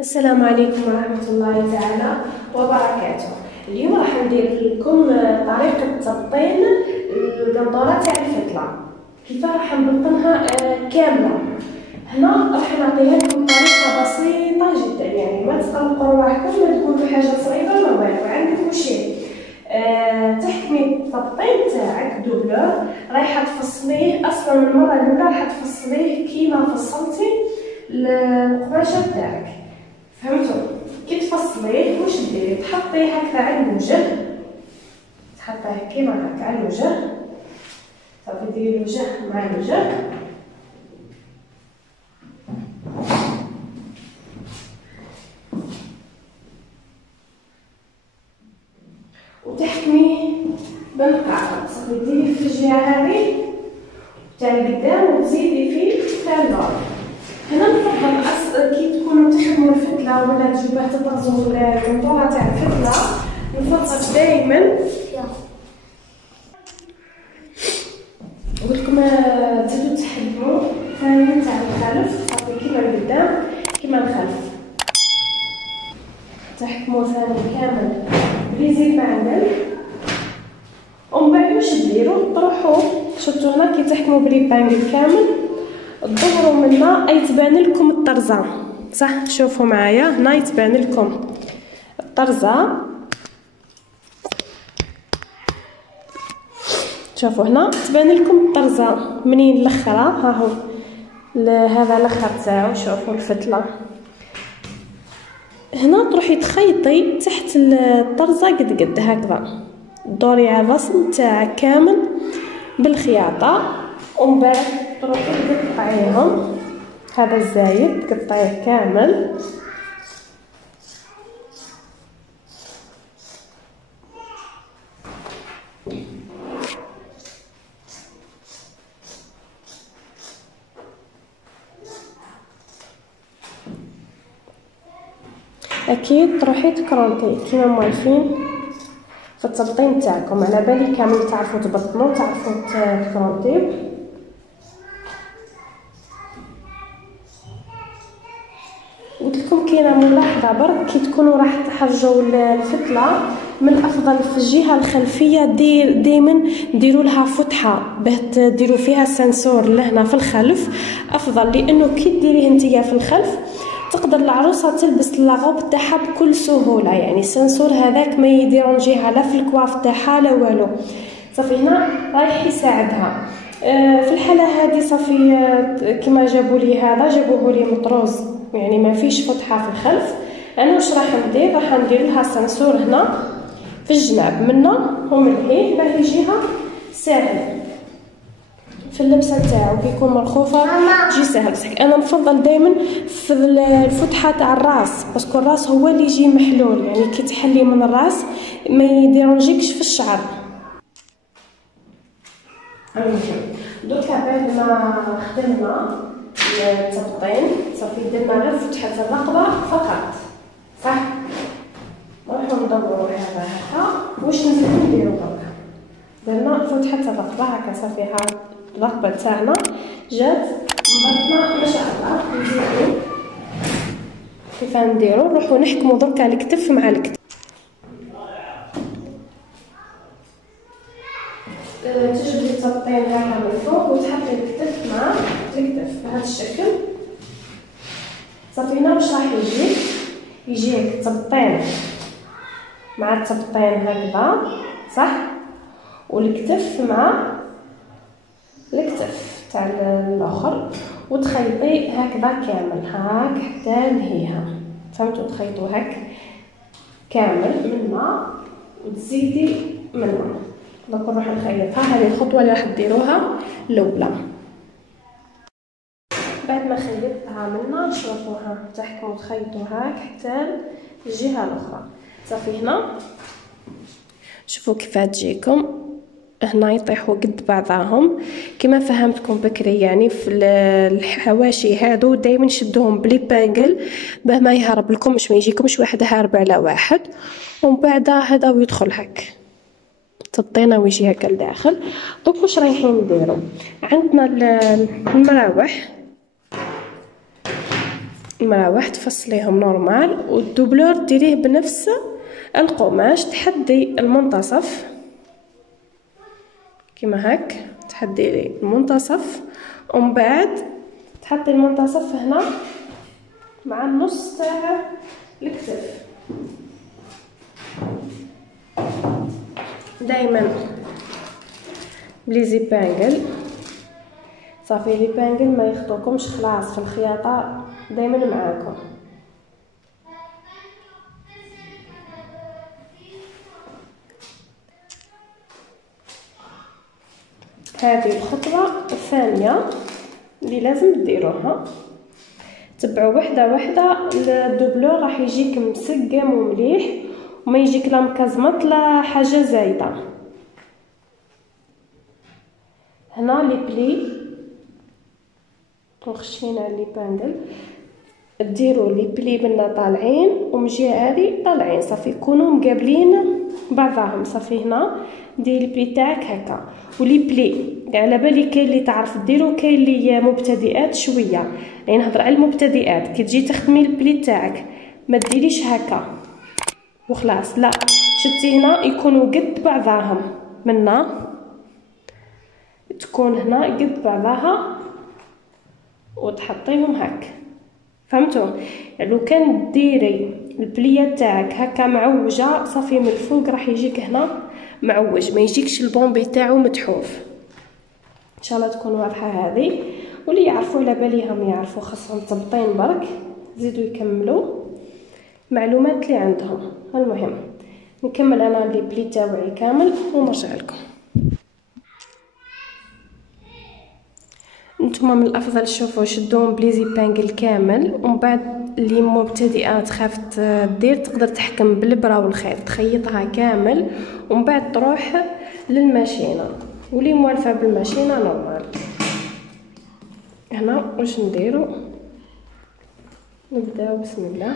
السلام عليكم ورحمة الله تعالى وبركاته. اليوم راح ندير لكم طريقة تبطين القنطرة تاع الفتلة، كيف راح نبطنها كاملة. هنا راح نعطيها لكم طريقة بسيطة جدا، يعني ما تقلقوا رواحكم، ما تقولوا حاجة صعيبة ما بالك. عندكم شيء تحكمي التبطين تاعك دوبلور، رايحة تفصليه اصلا من المرة الأولى، راح تفصليه كيما فصلتي القماشة تاعك. فهمتوا؟ كي تفصليه واش ديري؟ تحطيه هكذا على الوجه، تحطيه كيما هكا على الوجه، صافي ديري الوجه مع الوجه، وتحكميه بالقاعدة. صافي ديري في الجهة هذه تاع القدام وتزيدي فيه تاع اللور. هنا نفضل كي تكونوا تخدموا الفتله ولا تجيبوها تطرزوا القنطره تاع الفتله، نفضل دائما قلت لكم تزيدوا تحكموا ثاني تاع الخلف، صافي كيما القدام كيما الخلف، تحكموا ثاني كامل بليزي معدن. ومن بعد واش ديروا؟ تروحوا شفتوا هنا كي تحكموا بليبانجل كامل، تدوروا منا اي تبان لكم الطرزه، صح؟ شوفوا معايا هنا يتبان لكم الطرزه، شوفوا هنا تبان لكم الطرزه منين الاخرى، ها هو هذا الاخر تاعو، شوفوا الفتله. هنا تروحي تخيطي تحت الطرزه قد هكذا، دوري على الرسم تاعك كامل بالخياطه، ومن بعد تروحي تقطعيهم، هذا الزايد تقطعيه كامل، اكيد تروحي تكرونتي كيما موالفين في التبطين تاعكم، على بالي كامل تعرفوا تبطنوا تعرفوا تكرونتيو. قلت لكم كاينه ملاحظه برك، كي تكونوا راح تحرجوا الفتله من الافضل في الجهه الخلفيه دائما ديروا لها فتحه باه تديروا فيها السنسور لهنا في الخلف افضل، لانه كي ديريه نتيا في الخلف تقدر العروسه تلبس اللاغوب تاعها بكل سهوله، يعني السنسور هذاك ما يديرونجيها لا في الكواف تاعها لا والو. صافي هنا رايح يساعدها في الحاله هذه. صافي كما جابوا لي هذا، جابوه لي مطروز، يعني ما فيش فتحه في الخلف. انا واش راح ندير؟ راح ندير لها سنسور هنا في الجناب منا ومن هيه باه يجيها ساهل في اللبسه تاعو، كيكون مرخوفه تجي ساهل. بصح انا نفضل دائما في الفتحه تاع الراس، باسكو الراس هو اللي يجي محلول، يعني كي تحلي من الراس ما يديرونجيكش في الشعر. دوكا بعد ما خدمنا التبطين صافي درنا غير فتحه الرقبه فقط، صح؟ نروحو ندورو هذا هكا. واش نزيدو نديرو دركا؟ درنا فتحه الرقبه هكا، صافي ها الرقبه تاعنا جات مبطنه ما شاء الله. نزيدو كيف نديرو؟ نروحو نحكمو دركا الكتف مع الكتف، تجبدي التبطين هكا من فوق وتحطي الكتف مع الكتف بهذا الشكل. صافي هنا واش راح يجيك التبطين مع التبطين هكذا، صح؟ والكتف مع الكتف تاع الاخر، وتخيطي هكذا كامل هاك حتى نهيها. فهمتوا؟ تخيطوا هاك كامل منا وتزيدي منا. دوك نروح نخيطها. هذه الخطوه اللي راح ديروها الاولى. بعد ما خيطتها منا شوفوها تحكموا تخيطوا هاك حتى الجهه الاخرى. صافي هنا شوفوا كيف تجيكم، هنا يطيحوا قد بعضهم كما فهمتكم بكري، يعني في الحواشي هادو دائما شدوهم بليبانجل باه ما يهرب لكمش، ما يجيكمش واحد هارب على واحد. ومن بعد هذا ويدخل هك تبطينه ويجي هكا لداخل. دوك واش رايحين نديرو؟ عندنا المراوح المراوح تفصليهم نورمال، والدوبلور ديريه بنفس القماش، تحدي المنتصف كيما هاك، تحدي المنتصف ومن بعد تحطي المنتصف هنا مع النص تاع الكتف. دائما بلي زيبانجل صافي، لي بانجل ما يخطوكمش خلاص في الخياطه دائما معاكم. هذه الخطوه الثانيه اللي لازم ديروها. تبعوا وحده وحده، الدوبلور راح يجيك مسقم ومليح وما يجيك لا مكزمط لا حاجه زايده. هنا لي بلي وخشينا لي بانجل، ديروا لي بلي منا طالعين ومن جهه هذه طالعين، صافي يكونوا مقابلين بعضهم. صافي هنا ديري البلي تاعك هكا. ولي بلي على بالي كاين اللي تعرف ديرو، كاين اللي مبتدئات شويه، يعني نهضر على المبتدئات. كي تجي تخدمي البلي تاعك ما ديريش هكا وخلاص، لا، شتي هنا يكونوا قد بعضهم، منا تكون هنا قد بعضها وتحطيهم هاك. فهمتوا؟ يعني لو كان ديري البليه تاعك هكا معوجه صافي من الفوق راح يجيك هنا معوج، ما يجيكش البومبي تاعو متحوف. ان شاء الله تكون واضحه هذه. واللي يعرفوا على باليهم يعرفوا، خاصهم تبطين برك يزيدوا يكملوا معلومات اللي عندهم. المهم نكمل انا لي بلي تاوعي كامل ونرجع لكم. نتوما من الافضل شوفوا شدوهم بلي زيبانجل كامل، ومن بعد اللي مبتدئه تخاف دير تقدر تحكم بالبرا والخيط تخيطها كامل ومن بعد تروح للماشينه، واللي موالفه بالماشينه نورمال. هنا واش نديرو؟ نبداو بسم الله.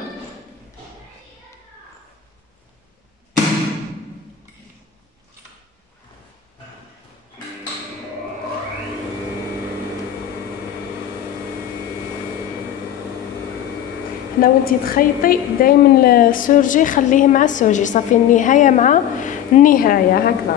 هنا وانتي تخيطي دائما السورجي خليه مع السورجي، صافي النهايه مع النهايه هكذا.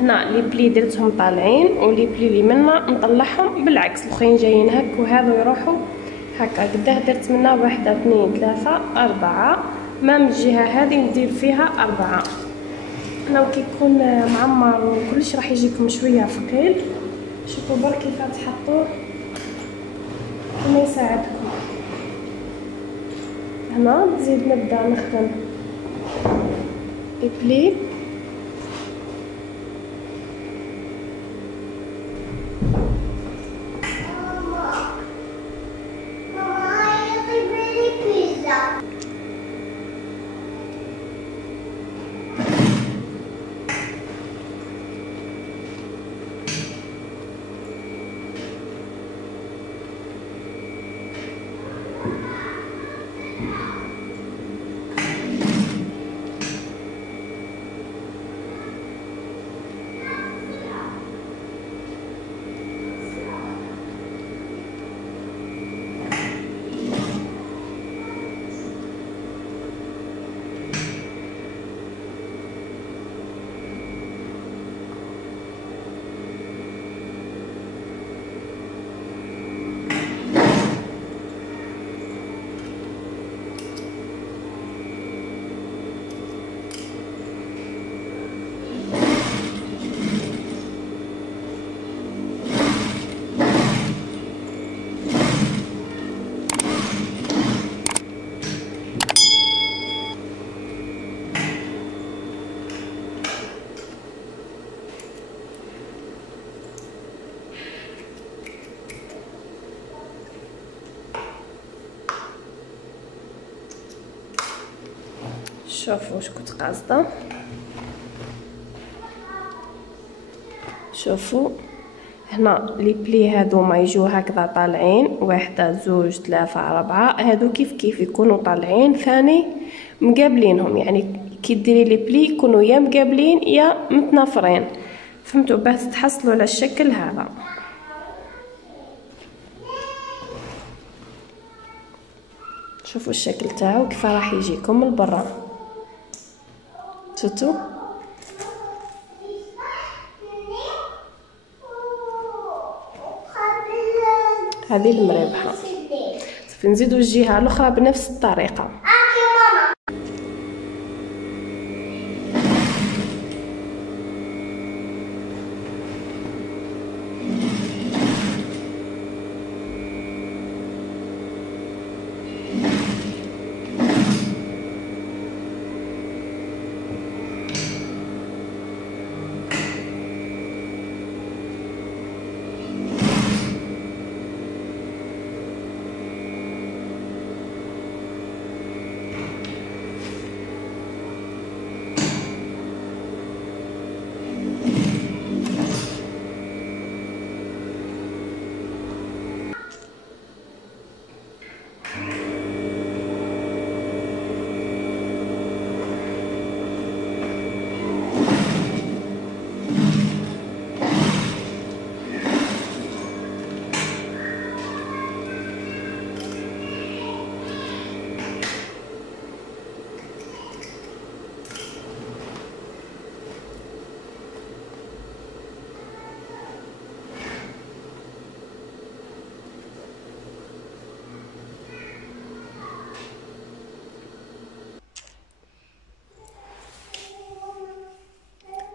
هنا لي بلي درتهم طالعين ولي بلي اللي منا نطلعهم بالعكس، الاخرين جايين هك وهذو يروحوا هكا. قداه درت منا 1 2 3 4، ما من الجهه هذه ندير فيها 4. هنا كي يكون معمر وكلش راح يجيكم شويه ثقيل، شوفوا برك كيف تحطوه كما يساعدكم. هنا نزيد نبدا نخدم بلي شوفوا واش كنت قاصده. شوفوا هنا لي بلي هادو يجوا هكذا طالعين، واحده زوج ثلاثه اربعه، هادو كيف يكونوا طالعين ثاني مقابلينهم، يعني كي ديري لي بلي يكونوا يا مقابلين يا متنافرين، فهمتوا؟ باش تحصلوا على الشكل هذا. شوفوا الشكل تاعو كيف راح يجيكم من برا. شفتوا؟ هذه المربحه. نزيدوا الجهه الاخرى بنفس الطريقه.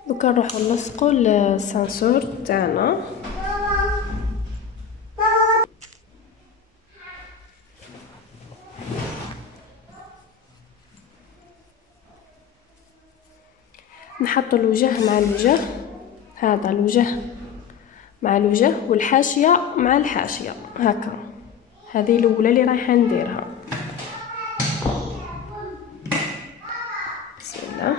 دوكا نروحو نلصقو السانسور تاعنا. نحطو الوجه مع الوجه، هذا الوجه مع الوجه والحاشيه مع الحاشيه هكا. هذه الاولى اللي رايحه نديرها. بسم الله.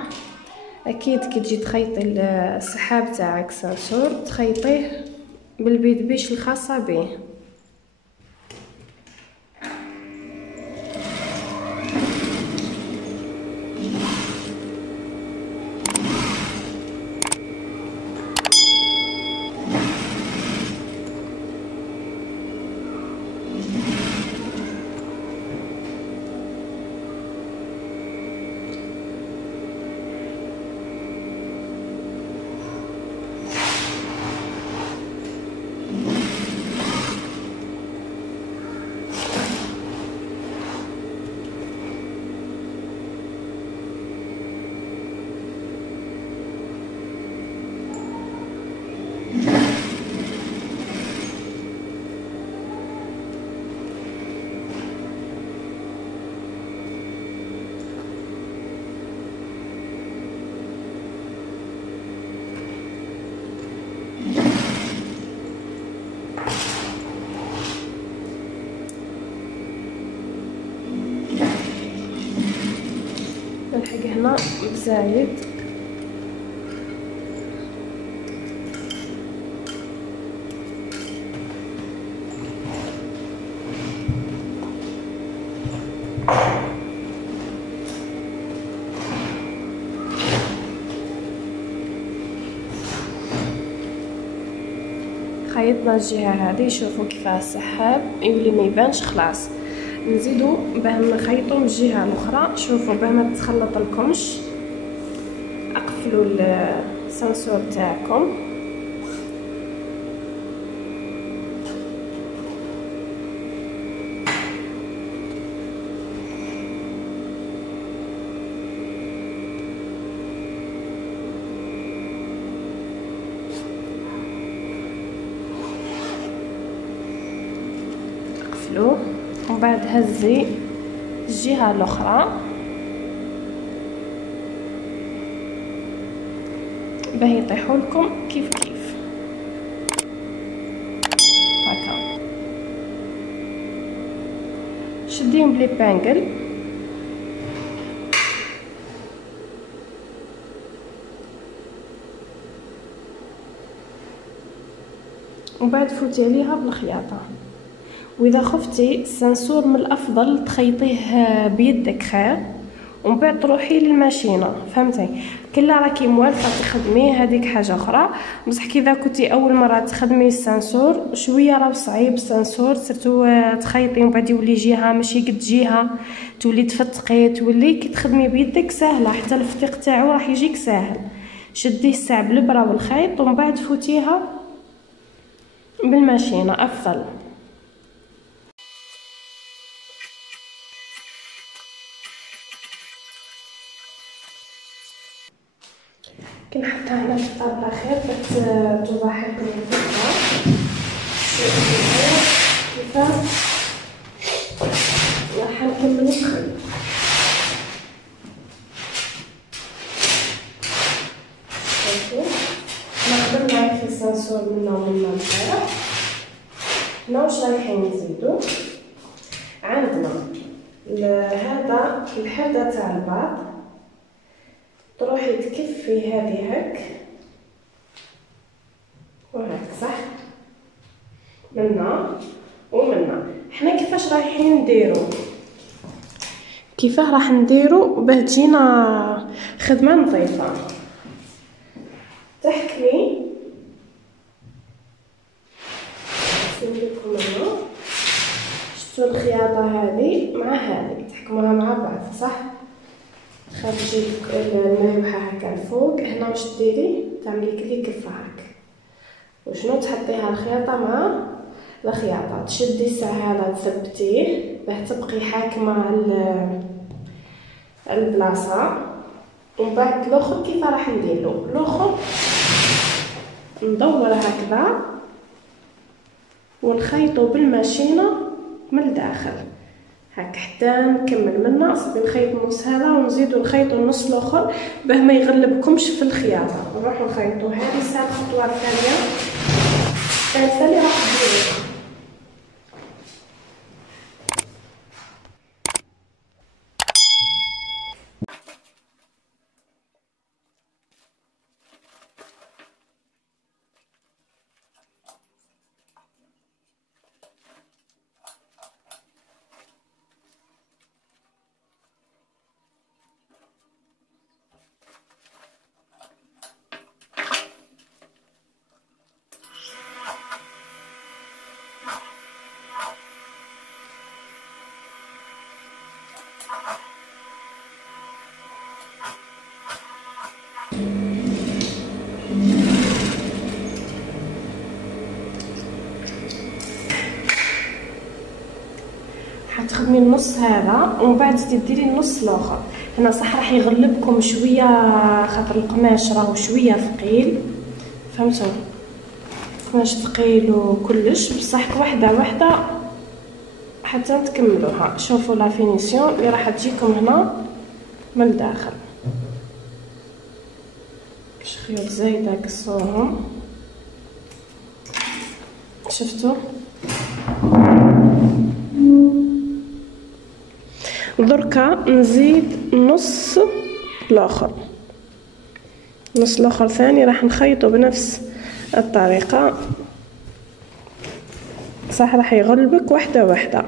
اكيد كي تجي تخيطي السحاب تاعك سانسور تخيطيه بالبيد بيش الخاصه به. نلحق هنا بزايد. خيطنا الجهه هذه. شوفوا كيفاه السحاب يولي ما يبانش خلاص. نزيدو باه نخيطو من الجهه الاخرى. شوفوا باه ما تخلط لكمش، اقفلوا السانسور تاعكم. اقفلوه ومن بعد هزي الجهه الاخرى باه يطيحوا لكم كيف هكا. شديهم بلي بانجل ومن بعد فوتي عليها بالخياطه. واذا خفتي السنسور من الافضل تخيطيه بيدك خير، ومن بعد تروحي للماشينه، فهمتي؟ كلا راكي موالفه تخدميه هذيك حاجه اخرى، بصح كي اذا كنتي اول مره تخدمي السنسور شويه راه صعيب السنسور، سيرتو تخيطي ومن بعد يولي جهه ماشي قد جهه، تولي تفتقي، تولي كي تخدمي بيدك سهله، حتى الفتيق تاعو راح يجيك ساهل. شديه الساع بالبره والخيط ومن بعد فوتيها بالماشينه افضل. كنحطها هنا في الطابله خير باش توضح لكم الفكره. كيفاش راح نكمل الخيط. نقدر نعيط السنسور منا ومنا الخيط. هنا واش رايحين نزيدو؟ عندنا هذا الحده تاع الباط، تروحي تكفي هذه هك وهك صح، منا ومنا. حنا كيفاش رايحين نديرو؟ كيفاه راح نديرو باه تجينا خدمه نظيفه؟ تحكمي نوريكم هنا، شفتوا الخياطه هذه مع هذه تحكموها مع بعض صح؟ خرجي المريوحه هكا الفوق. هنا واش ديري؟ تعملي كلي كفه هكا، وشنو تحطيها الخياطه مع الخياطه، تشدي الساع هذا تثبتيه باه تبقي حاكمه البلاصه. ومن بعد الاخر كيف راح نديرو؟ الاخر ندور هكذا ونخيطو بالماشينه من الداخل هاك حتى نكمل منا. صافي نخيط النص هذا ونزيدو نخيطو النص الاخر باه ما يغلبكمش في الخياطه. نروحو نخيطو هذه الساعه الخطوه الثانيه. الثالثه اللي راح نديرو حتخدمي النص هذا ومن بعد تديري النص الاخر. هنا صح راح يغلبكم شويه خاطر القماش راهو شويه ثقيل، فهمتوا؟ القماش ثقيل وكلش، بصح وحده وحده حتى تكملوها. شوفوا لا فينيسيون اللي راح تجيكم هنا من الداخل. كاش خيوط زايده قصوهم، شفتوا؟ دركا نزيد نص الاخر، نص الاخر ثاني راح نخيطه بنفس الطريقه. صح راح يغلبك وحده وحده،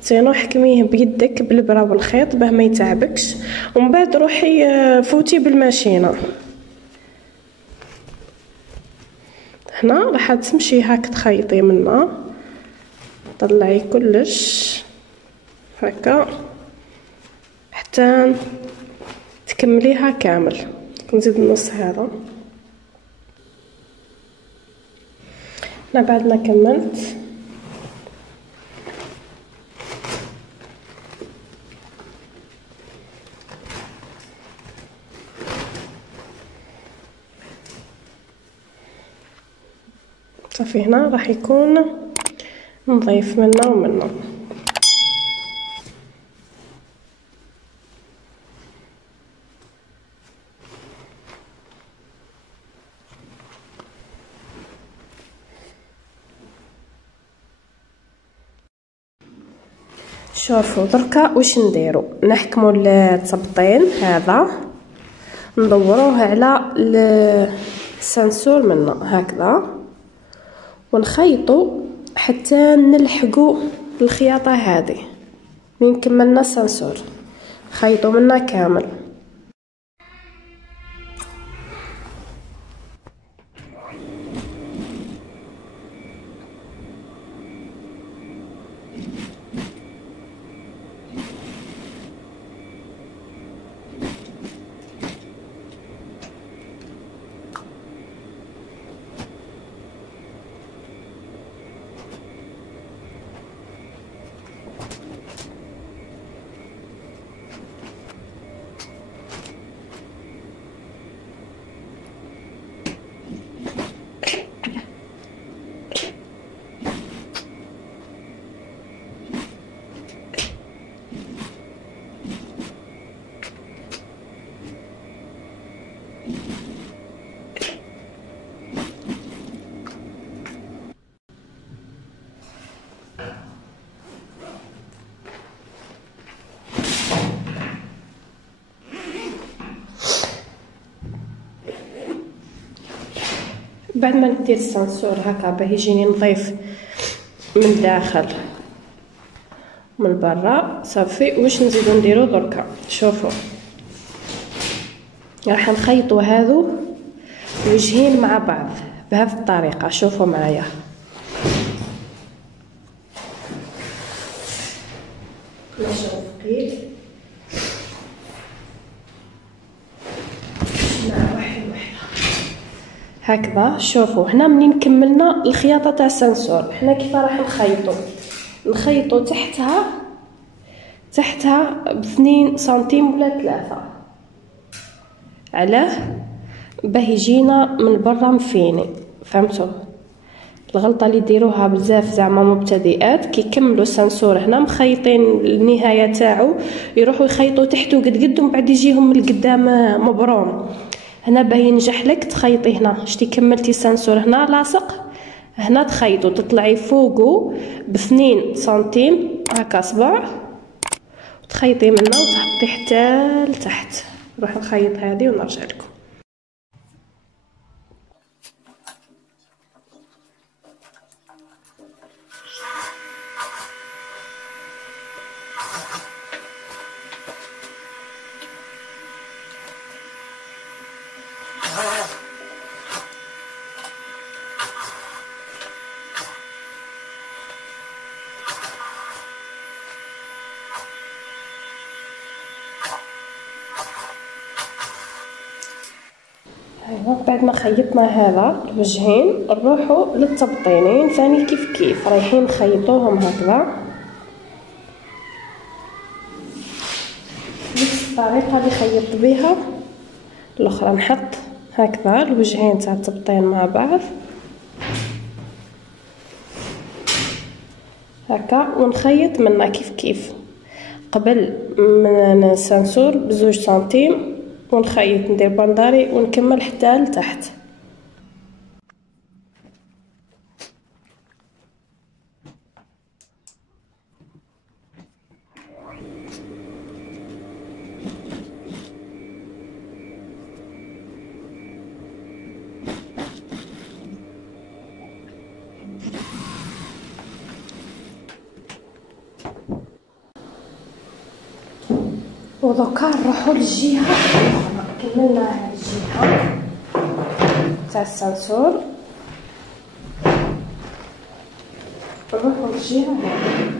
سينو حكميه بيدك بالبرا والخيط باه ما يتعبكش، ومن بعد روحي فوتي بالماشينه. هنا راح تمشي هاك تخيطي منا، طلعي كلش هكا حتى تكمليها كامل. نزيد النص هذا. هنا بعد ما كملت صافي. هنا راح يكون نضيف منا ومنا. شوفوا دركا واش نديرو، نحكموا التبطين هذا ندوروه على السنسور منا هكذا، ونخيطوا حتى نلحقوا الخياطة هذه من كملنا السنسور. خيطوا منها كامل. بعد ما ندير السنسور هكا باه يجيني نظيف من الداخل من برا صافي. واش نزيدو نديرو دركا؟ شوفوا راح نخيطوا هذو الوجهين مع بعض بهذه الطريقه. شوفوا معايا نشوف كيف مع واحد هكذا. شوفوا هنا منين كملنا الخياطه تاع السنسور حنا كيف راح نخيطوا تحتها ب2 سنتيم ولا 3. علاه؟ باه يجينا من برا مفيني. فهمتوا؟ الغلطه اللي يديروها بزاف زعما مبتدئات كي يكملوا السنسور هنا مخيطين النهايه تاعو يروحوا يخيطوا تحته قد ومن بعد يجيهم من القدام مبروم. هنا باه ينجح لك تخيطي هنا. شتي كملتي السنسور هنا لاصق، هنا تخيطوا تطلعي فوقو ب2 سنتيم هكا صبع وتخيطي منه وتهبطي حتى لتحت. نروح نخيط هذه ونرجع لكم. بعد ما خيطنا هذا الوجهين نروحوا للتبطينين ثاني كيف رايحين نخيطوهم هكذا نفس الطريقه اللي خيطت بها الاخرى. نحط هكذا الوجهين تاع التبطين مع بعض هكا ونخيط منها كيف قبل من السنسور ب2 سنتيم ونخيط ندير بنداري ونكمل حتى لتحت. ودوكا نروحو للجهه الاخرى. كملنا هاد الجهه تاع السنسور نروحو للجهه هذه.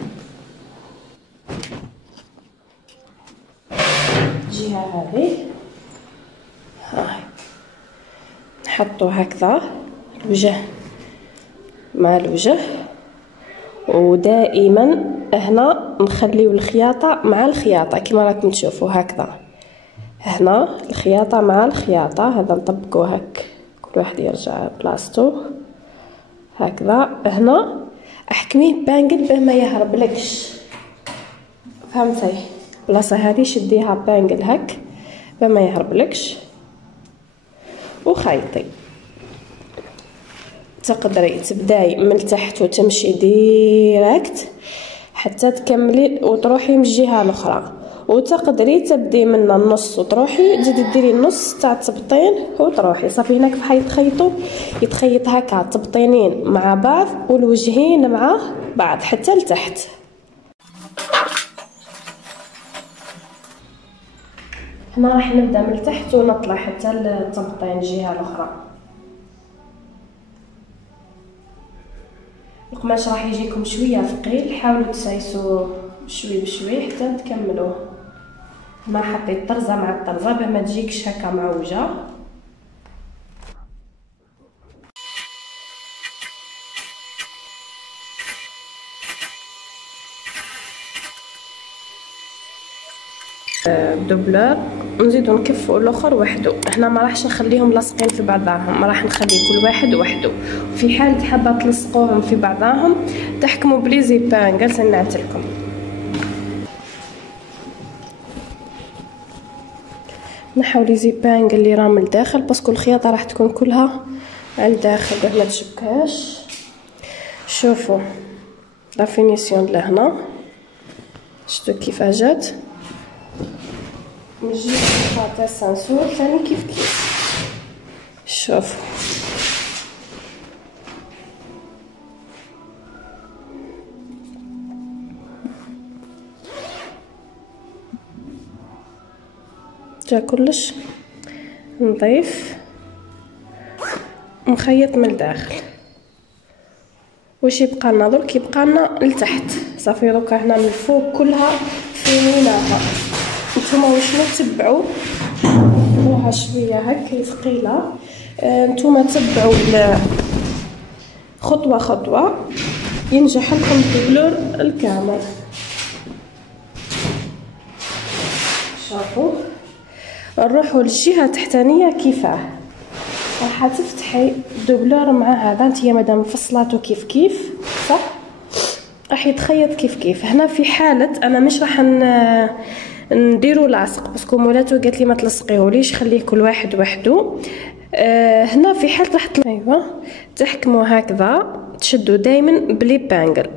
الجهه هذه هاي نحطو هكذا الوجه مع الوجه ودائما هنا نخليو الخياطه مع الخياطه كما راكم تشوفوا هكذا. هنا الخياطه مع الخياطه هذا نطبقوه هك كل واحد يرجع بلاصتو هكذا. هنا احكميه بانجل باه ما يهربلكش. فهمتي؟ البلاصه هذه شديها بانجل هك باه ما يهربلكش وخيطي. تقدري تبداي من التحت وتمشي ديريكت حتى تكملي وتروحي من الجهه الاخرى وتقدري تبدي من النص وتروحي تزيدي ديري النص تاع التبطين وتروحي صافي. هناك بحال يتخيط هكا التبطينين مع بعض والوجهين مع بعض حتى لتحت. هنا راح نبدا من التحت ونطلع حتى التبطين الجهه الاخرى. القماش راح يجيكم شويه ثقيل، حاولوا تسايسوا شوي بشوي حتى تكملوه. هنا حطيت طرزه مع الطرزه باه ما تجيكش هكا معوجه. دوبلور ونزيدو نكفوا الاخر وحده. هنا ما راحش نخليهم لاصقين في بعضاهم، ما راح نخلي كل واحد وحده. في حال حابه تلصقوهم في بعضاهم تحكموا بلي زيبان. جالسه نعتلكم نحاول لي زيبان اللي راه من الداخل باسكو الخياطه راح تكون كلها على الداخل باه ما تشبكاش. شوفوا لا فينيسيون لهنا شفتوا كيفاه جات. نجيب الخاطر سانسور ثاني كيف شوف جا كلش نظيف مخيط من الداخل. واش يبقى لنا درك؟ يبقى لنا لتحت صافي. دوكا هنا من الفوق كلها فينيناها. نتوما وشنو تبعوا راها شويه هكا ثقيله. نتوما تبعوا خطوه خطوه ينجح لكم الدبلور الكامل. شوفوا نروحوا للجهه التحتانيه كيفاه راح تفتحي الدبلور مع هذا. نتيا مادام مفصلاته كيف صح راح يتخيط كيف. هنا في حاله انا مش راح نديرو لاصق باسكو مولاتو قالت لي ما تلصقيهوليش خليه كل واحد وحده. هنا في حال راح ايوا تحكموا هكذا تشدوا دائما بلي بانجل.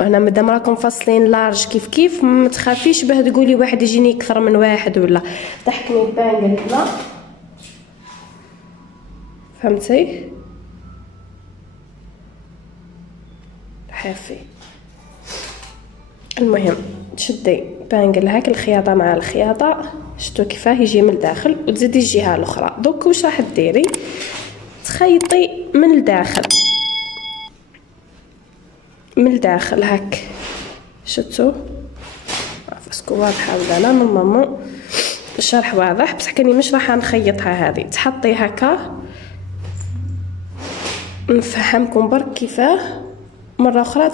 هنا مادام راكم فاصلين لارج كيف ما تخافيش باه تقولي واحد يجيني اكثر من واحد ولا تحكمي البانجل هنا فهمتي حافي. المهم تشدي بانجل هاك الخياطه مع الخياطه شفتوا كيفاه يجي من الداخل وتزيدي الجهه الاخرى. دوك واش راح ديري؟ تخيطي من الداخل هاك شفتوا باسكو واضحه ولا لا؟ نورمالمون الشرح واضح بصح كاني مش راح نخيطها. هذه تحطي هكا نفهمكم برك كيفاه. مره اخرى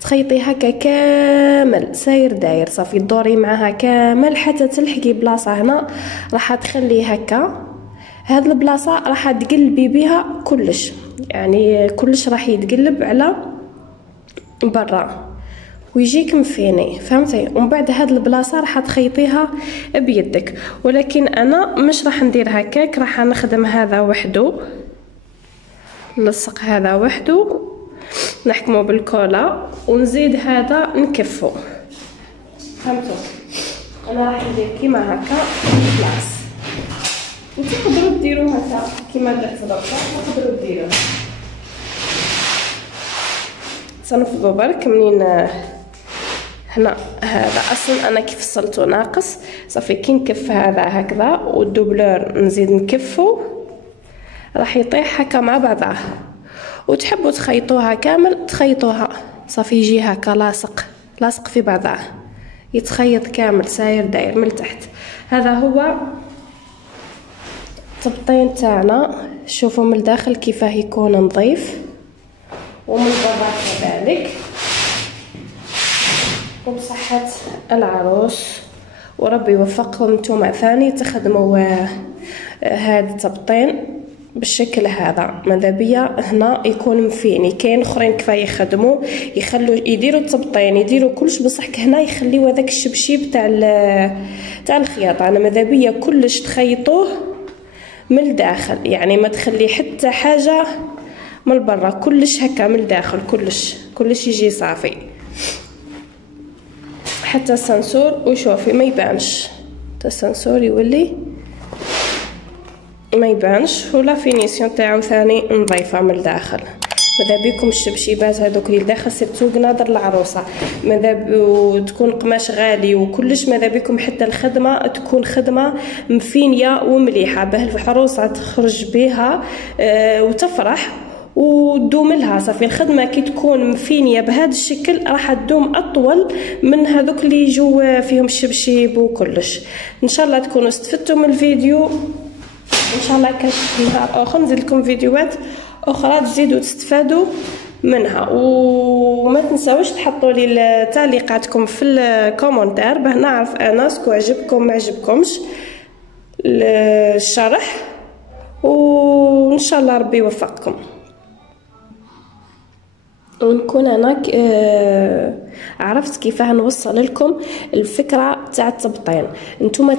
تخيطي هكا كامل ساير داير صافي دوري معاها كامل حتى تلحقي بلاصه. هنا راح تخلي هكا هاد البلاصه راح تقلبي بها كلش، يعني كلش راح يتقلب على برا ويجيك مفيني فهمتي. ومن بعد هاد البلاصه راح تخيطيها بيدك، ولكن انا مش راح ندير هكاك. راح نخدم هذا وحده نلصق هذا وحده نحكمه بالكولا ونزيد هذا نكفو فهمتوا. انا راح ندير كيما هكا بلاص. وتقدروا ديروا هكا كيما درت دركا تقدروا ديروا. تنفضوا برك منين هنا هذا اصلا انا كيف فصلته ناقص صافي. كي نكف هذا هكذا والدبلور نزيد نكفو راح يطيح هكا مع بعضه. وتحبوا تخيطوها كامل تخيطوها صافي يجي هكا لاصق في بعضه يتخيط كامل ساير داير من تحت. هذا هو التبطين تاعنا. شوفوا من الداخل كيفاه يكون نظيف ومن برا كذلك. وبصحة العروس وربي يوفقكم نتوما ثاني تخدموا هذا التبطين بالشكل هذا. ماذا بيا هنا يكون مفيني. كاين اخرين كفايه يخدموا يخلوا يديروا التبطين يديروا كلش بصح هنا يخليوا هذاك الشبشيب تاع الخياطه. انا ماذا بيا كلش تخيطوه من الداخل، يعني ما تخلي حتى حاجه من برا، كلش هكا من الداخل كلش يجي صافي. حتى السنسور وشوفي ما يبانش، حتى السنسور يولي ما يبانش، ولا فينيسيون تاعو ثاني نظيفه من الداخل. ماذا بيكم الشبشيبات هذوك اللي داخل سيرتو قنادر العروسه، ماذا تكون قماش غالي وكلش، ماذا بيكم حتى الخدمه تكون خدمه مفينيه ومليحه باه العروسه تخرج بها وتفرح وتدوم لها. صافي الخدمه كي تكون مفينيه بهذا الشكل راح تدوم اطول من هذوك اللي يجوا فيهم الشبشيب وكلش. ان شاء الله تكونوا استفدتوا من الفيديو، ان شاء الله كان نهار اخر نزيد لكم فيديوهات اخرى تزيدوا تستفادوا منها. وما تنساوش تحطوا لي تعليقاتكم في الكومنتار باه نعرف انا سكو عجبكم ما عجبكمش الشرح، وان شاء الله ربي يوفقكم ونكون انا عرفت كيفاه نوصل لكم الفكره تاع التبطين. نتوما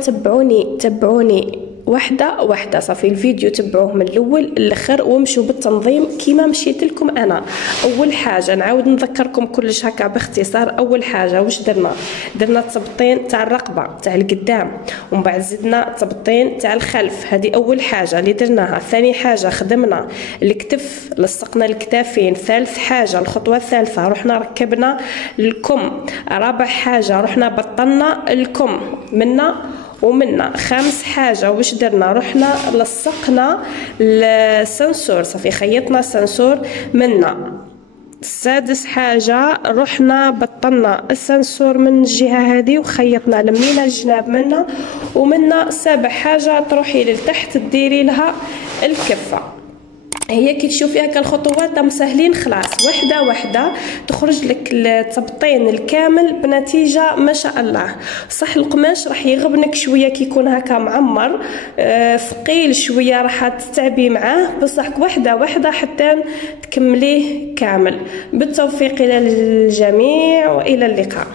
تبعوني واحده صافي الفيديو تبعوه من الاول للاخر ومشوا بالتنظيم كيما مشيت لكم انا. اول حاجه نعاود نذكركم كلش هكا باختصار. اول حاجه واش درنا التبطين تاع الرقبه تاع القدام، ومن بعد زدنا التبطين تاع الخلف، هذه اول حاجه اللي درناها. ثاني حاجه خدمنا الكتف، لصقنا الكتافين. ثالث حاجه الخطوه الثالثه رحنا ركبنا الكم. رابع حاجه رحنا بطلنا الكم منا ومنا. خامس حاجه واش درنا رحنا لصقنا السنسور، صافي خيطنا السنسور منا. سادس حاجه رحنا بطلنا السنسور من الجهه هذه وخيطنا لمينا الجناب منا ومنا. سابع حاجه تروحي لتحت ديري لها الكفه. هي كي تشوفي هكا الخطوات مسهلين خلاص، وحده وحده تخرج لك التبطين الكامل بنتيجه ما شاء الله. صح القماش راح يغبنك شويه كي يكون هكا معمر ثقيل شويه راح تتعبي معاه، بصح وحده وحده حتى تكمليه كامل. بالتوفيق الى الجميع والى اللقاء.